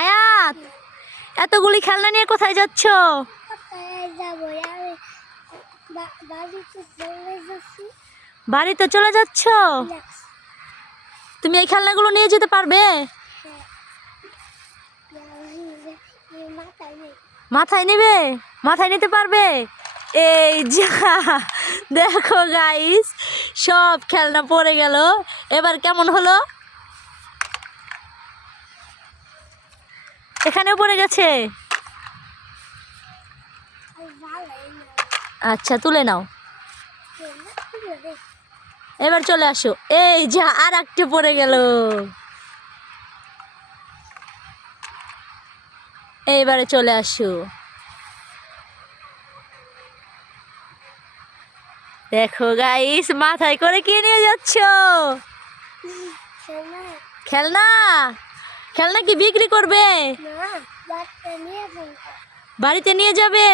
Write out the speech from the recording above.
আয়াত, এতগুলি খেলনা নিয়ে কোথায় যাচ্ছ? বাড়িতে চলে যাচ্ছ? তুমি এই খেলনাগুলো নিয়ে যেতে পারবে? মাথায় নেবে? মাথায় নিতে পারবে? এই যা, দেখো গাইস, সব খেলনা পড়ে গেল। এবার কেমন হলো? এখানেও পড়ে গেছে। আচ্ছা, তুলে নাও। এবার চলে আসো। এই যা, আর একটা পড়ে গেল। এইবারে চলে আসো। দেখো গাইস, মাথায় করে কি নিয়ে যাচ্ছ? খেলনা। খেলনা কি বিক্রি করবে? বাড়িতে নিয়ে যাবে?